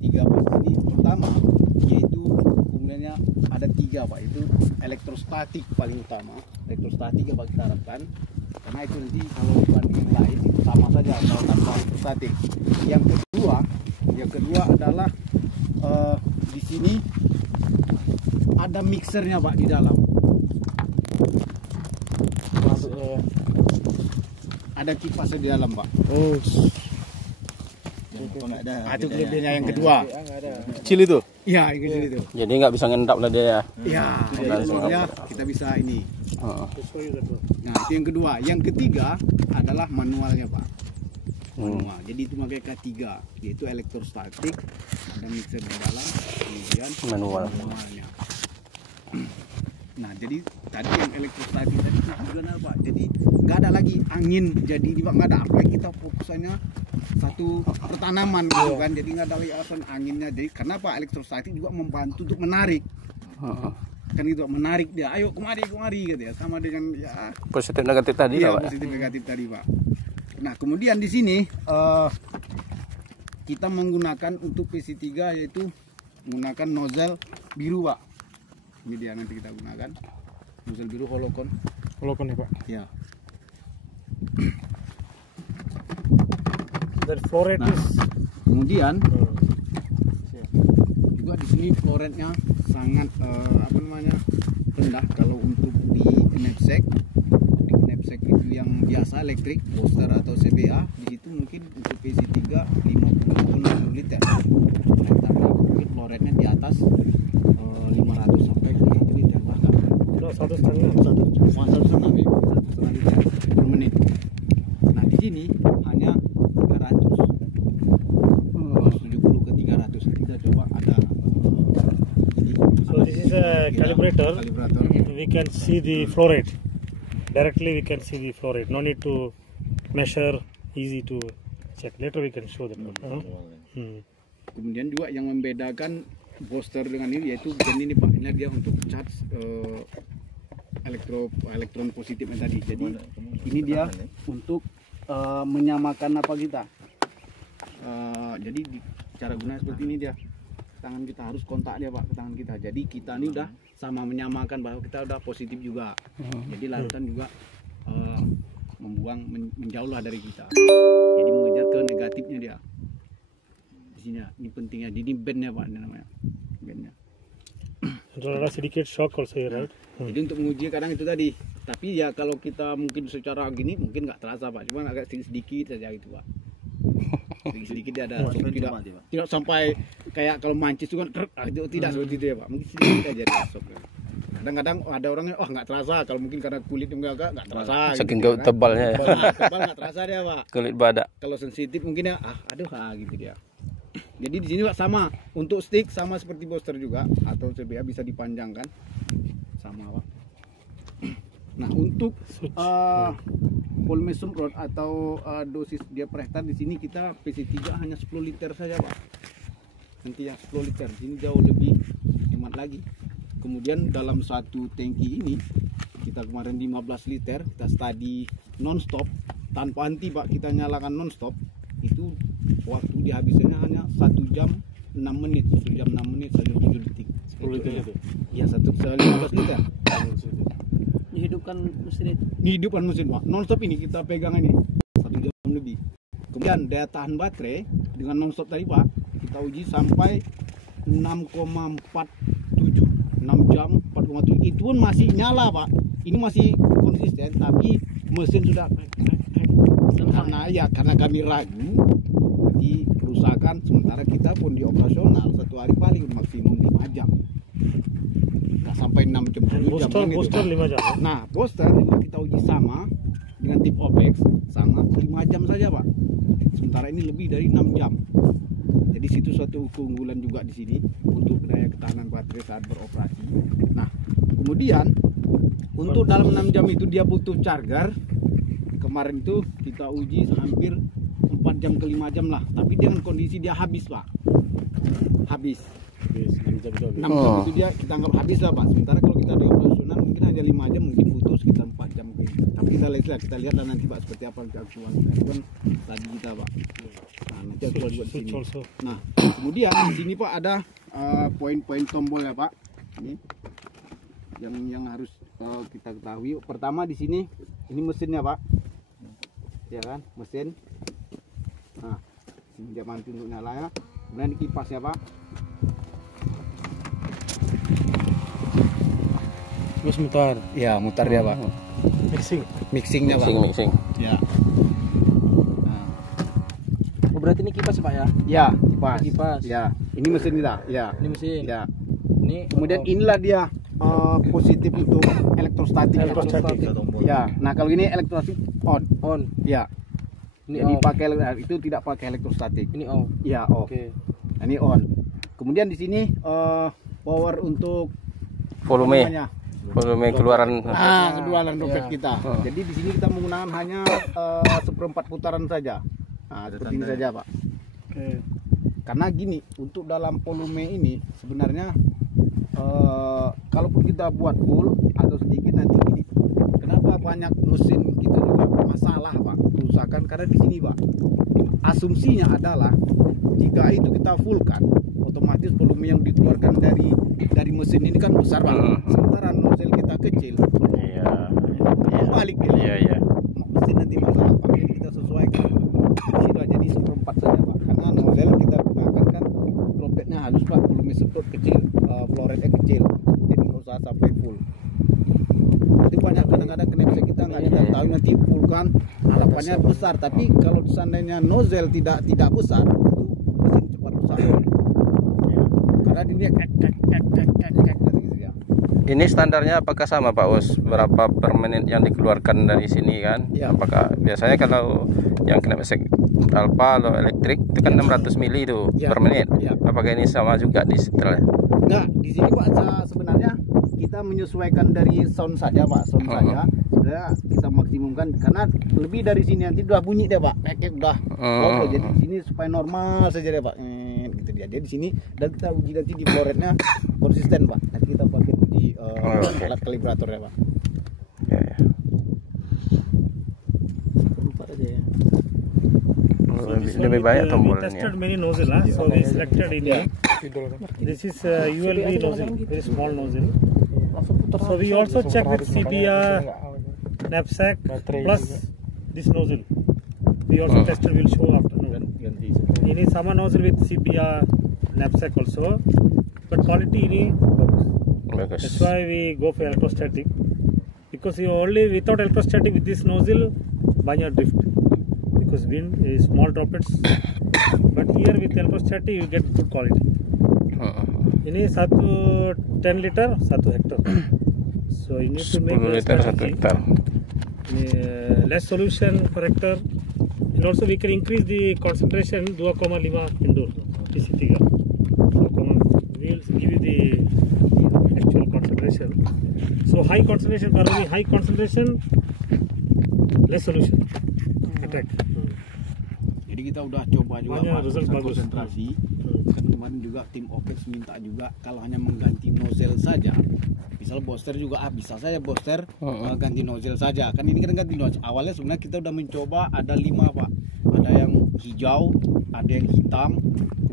tiga Pak. Jadi pertama yaitu keunggulannya ada tiga Pak, itu elektrostatik paling utama. Elektrostatik yang kita harapkan, karena itu nanti kalau dibanding yang lain itu sama saja kalau tanpa elektrostatik. Yang kedua adalah di sini ada mixernya Pak di dalam. Ada kipasnya di dalam Pak. Oh, Itu kelebihannya yang kedua. kecil itu. Iya, itu. Jadi nggak bisa ngendap lah dia ya. Iya, jadi sebenarnya kita bisa ini. Nah, itu yang kedua. Yang ketiga adalah manualnya Pak. Manual. Jadi itu makanya K3, yaitu elektrostatik, ada mixer di dalam, kemudian manualnya. Nah, jadi tadi yang elektrostatik tadi itu tujuannya apa? Jadi nggak ada lagi angin, jadi nggak ada, apalagi kita fokusannya satu pertanaman gitu kan, jadi nggak ada lagi alasan anginnya. Jadi kenapa elektrostatik juga membantu untuk menarik, kan gitu, menarik dia, ayo kemari gitu ya, sama dengan ya Positif negatif tadi iya, lah Pak. positif negatif tadi Pak. Nah kemudian di sini kita menggunakan untuk PC3 yaitu menggunakan nozzle biru Pak. Ini dia nanti kita gunakan nozzle biru Holocon. Holocon ya Pak. Ya. Dan flow rate Nah, kemudian juga di sini flow rate-nya sangat rendah kalau untuk di knapsack. Di knapsack itu yang biasa elektrik, booster atau CBA, di situ mungkin untuk PC3 50 atau 60 liter. Nah, tapi mungkin flow rate-nya di atas 500 sampai 1 liter bahkan. satu setengah liter per menit. Nah, di sini hanya 170 ke 300. Kita coba ada ini. So this is a calibrator. Kalibrator. We can see the flow rate. Directly we can see the flow rate. No need to measure, easy to check. Later we can show them. Kemudian juga yang membedakan booster dengan ini yaitu ini Pak, ini dia untuk charge elektron positifnya tadi. Jadi ini dia untuk menyamakan apa kita. Jadi cara gunanya seperti ini dia. Tangan kita harus kontak dia Pak ke tangan kita. Jadi kita ini udah sama menyamakan bahwa kita udah positif juga. Jadi larutan juga menjauhlah dari kita. Jadi mengejar ke negatifnya dia. Di sini ini pentingnya. Ini bandnya Pak, ini namanya. Bandnya. Ada sedikit shock also here, right? Jadi untuk menguji kadang itu tadi. Tapi ya kalau kita mungkin secara gini mungkin nggak terasa Pak. Cuma agak sedikit saja gitu Pak. Sedikit dia ada tidak sampai kayak kalau mancis itu kan itu tidak seperti itu ya Pak. Mungkin sedikit aja dia shock. Kadang-kadang ada orangnya nggak terasa, kalau mungkin karena kulit enggak terasa. Saking gitu, tebalnya ya. Tebal nggak terasa dia Pak. Kulit badak. Kalau sensitif mungkin ya gitu dia. Jadi di sini Pak sama untuk stick sama seperti booster juga atau CBA bisa dipanjangkan sama Pak. Nah untuk volume semprot atau dosis dia per hektar di sini kita PC3 hanya 10 liter saja Pak. Nanti yang 10 liter di sini jauh lebih hemat lagi. Kemudian dalam satu tangki ini kita kemarin 15 liter kita study non-stop tanpa henti Pak, kita nyalakan non-stop itu waktu dihabisnya hanya 1 jam 6 menit 1 jam 6 menit 1 jam 7 detik 10 liter itu? Iya 15 liter dihidupkan mesin Pak, non-stop ini kita pegang ini 1 jam lebih. Kemudian daya tahan baterai dengan non-stop tadi Pak kita uji sampai 6 jam 4,7 itu pun masih nyala Pak, ini masih konsisten tapi mesin sudah karena kami ragu di kerusakan, sementara kita pun di operasional satu hari paling maksimum 5 jam nggak sampai 6 jam 7 jam booster 5 jam. Nah booster kita uji sama dengan tip OPEX sama 5 jam saja Pak, sementara ini lebih dari 6 jam. Jadi situ suatu keunggulan juga di sini untuk daya ketahanan baterai saat beroperasi. Nah, kemudian untuk dalam 6 jam itu dia butuh charger. Kemarin itu kita uji hampir 4 jam ke 5 jam lah, tapi dengan kondisi dia habis Pak. Habis. Habis 6 jam juga. 6 jam itu dia kita anggap habis lah Pak. Sementara kalau kita ada operasional mungkin hanya 5 jam, mungkin butuh sekitar 4 jam. Tapi kita lihat lah nanti Pak seperti apa keaktuan. Itu kan tadi kita Pak. Nah, nanti aku buat di Switch sini. also. Nah, kemudian di sini Pak ada poin-poin tombol ya Pak. Ini yang harus kita ketahui. Pertama di sini ini mesinnya Pak. Ya kan, mesin. Nah, sini dia mati untuk nyala ya. Kemudian kipas ya Pak. Terus mutar. Ya, mutar dia Pak. Mixing. Mixingnya Pak. Mixing. Ya. Oh, berarti ini kipas Pak ya? Ya, kipas. Kipas. Ya, ini mesin kita. Ya. Ini mesin. Ya. Ini Kemudian inilah dia positif untuk elektrostatik. Elektrostatik. Ya. Nah, kalau ini elektrostatik on. on. Ya. Ini Jadi off. pakai itu tidak pakai elektrostatik. Ini off. Ya, off. Oke. Nah, ini on. Kemudian di sini power untuk Volume. namanya? Keluaran. Kedualan roket kita. Oh. Jadi di sini kita menggunakan hanya 1/4 putaran saja. Nah, seperti ini saja, Pak. Oke. Karena gini, untuk dalam volume ini sebenarnya kalaupun kita buat full atau sedikit nanti gini. Kenapa banyak mesin kita juga masalah, Pak? Kerusakan karena di sini, Pak. Asumsinya adalah jika itu kita fullkan, otomatis volume yang dikeluarkan dari mesin ini kan besar, Pak. Sementara nozzle kita kecil, Iya. balik Iya. mesin nanti masalah Pak. Jadi kita sesuaikan di situ aja di 1/4 saja Pak. Karena nozzle kita gunakan kan dropletnya halus Pak, volume semprot kecil, flow rate kecil. Jadi nggak usah sampai full. Itu banyak kadang-kadang knapsack kita nggak kita tahu nanti full kan harapannya besar. Tapi kalau seandainya nozzle tidak besar, itu mesin cepat rusak. Karena dia gitu ya. Ini standarnya apakah sama Pak Us? Berapa per menit yang dikeluarkan dari sini kan? Ya. Apakah biasanya kalau yang knapsack Alpha atau elektrik itu kan 600 mili itu Ya. per menit. Ya. Apakah ini sama juga di setelahnya? Enggak, di sini Pak sebenarnya kita menyesuaikan dari sound saja Pak, sound saja. Sudah kita maksimumkan karena lebih dari sini nanti udah bunyi deh Pak. Kayak udah. Oh, jadi di sini supaya normal saja deh Pak. Gitu dia. Jadi di sini dan kita uji nanti di flow rate-nya konsisten Pak. Nanti kita pakai di Oke. alat kalibrator ya Pak. Ya. Lupa aja ya. Lebih banyak We tombolnya. tested many nozzle, so we selected in Yeah. This is ULV nozzle, very small nozzle. Langsung putar. So we also check with CBR, knapsack plus this nozzle. We also tested. We'll show after. Ini sama nozzle with CBR, knapsack also, but quality ini bagus. Bagus. That's why we go for electrostatic, because you only without electrostatic with this nozzle banyak drift because wind is small droplets, but here with electrostatic you get good quality. Ini 10 liter 1 hektar, so you need to make 10 a liter 1 strategy. hektar. Ini less solution per hectare, and also we can increase the concentration 2,5 indoor PC3. We'll give you the actual concentration. So high concentration, karena high concentration, less solution. Attack. Jadi kita udah coba juga Banyak Pak, result pusat bagus. konsentrasi. Kan kemarin juga tim OPEX minta juga kalau hanya mengganti nozzle saja. Misal booster juga bisa saya booster ganti nozzle saja. Kan ini kan ganti nozzle. Awalnya sebenarnya kita udah mencoba ada 5 Pak. Ada yang hijau, ada yang hitam,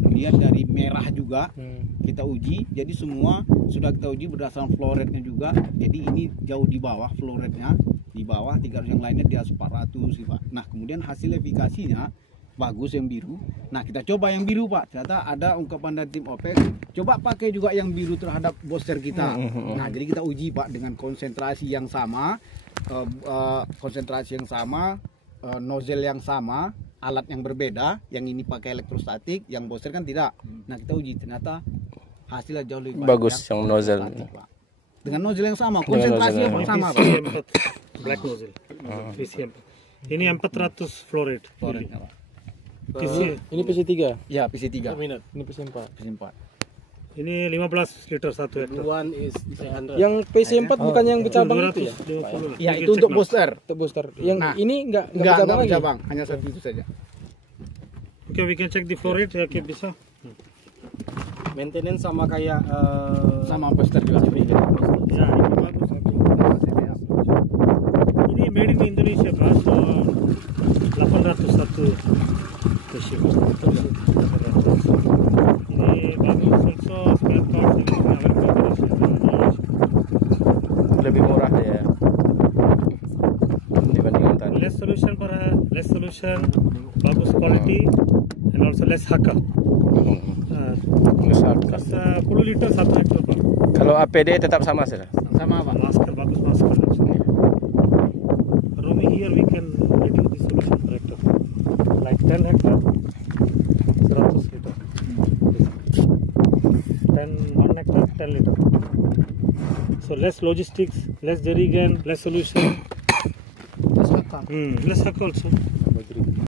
kemudian dari merah juga kita uji. Jadi semua sudah kita uji berdasarkan flow rate-nya juga. Jadi ini jauh di bawah flow rate-nya, di bawah 300 yang lainnya di atas 400 sih Pak. Nah kemudian hasil efikasinya bagus yang biru. Nah kita coba yang biru Pak. Ternyata ada ungkapan dari tim OPEX. Coba pakai juga yang biru terhadap booster kita. Nah jadi kita uji Pak dengan konsentrasi yang sama, nozzle yang sama, alat yang berbeda. Yang ini pakai elektrostatik, yang booster kan tidak. Nah kita uji ternyata hasilnya jauh lebih Bagus yang nozzle. elektrostatik, Pak. Dengan nozzle yang sama, Dengan konsentrasi nozzle yang yang sama Pak. VCM4 black nozzle. VCM. Ini 400 flow rate. Flow rate-nya, Pak. Ini PC3. Ya PC3. Ini PC4. PC4. Ini 15 liter 1 hektar. One is 300. Yang PC4 bukan yang bercabang itu ya? 220. Ya itu untuk booster. Untuk booster. Yang Nah, ini enggak Enggak bercabang lagi. bercabang, hanya satu itu saja. Okay, we can check the flow rate. Okay, bisa. Maintenance sama kayak Sama Buster juga. Ya, ini bagus. Ini made in Indonesia, Mas. 801 musim. Ini bagus. Also spare parts Indonesia. Lebih murah dia dibandingkan tadi. Less solution, bagus quality, and also less hacker. Misalkan 10 liter 1 hektar, Pak. kalau APD tetap sama saja. Sama Pak. Masker bagus masker. Roaming here we can reduce the solution tractor. Like 10 hektar, 100 liter. 1 hektar, 10 liter. So less logistics, less jerry can, less solution. Less hacker also.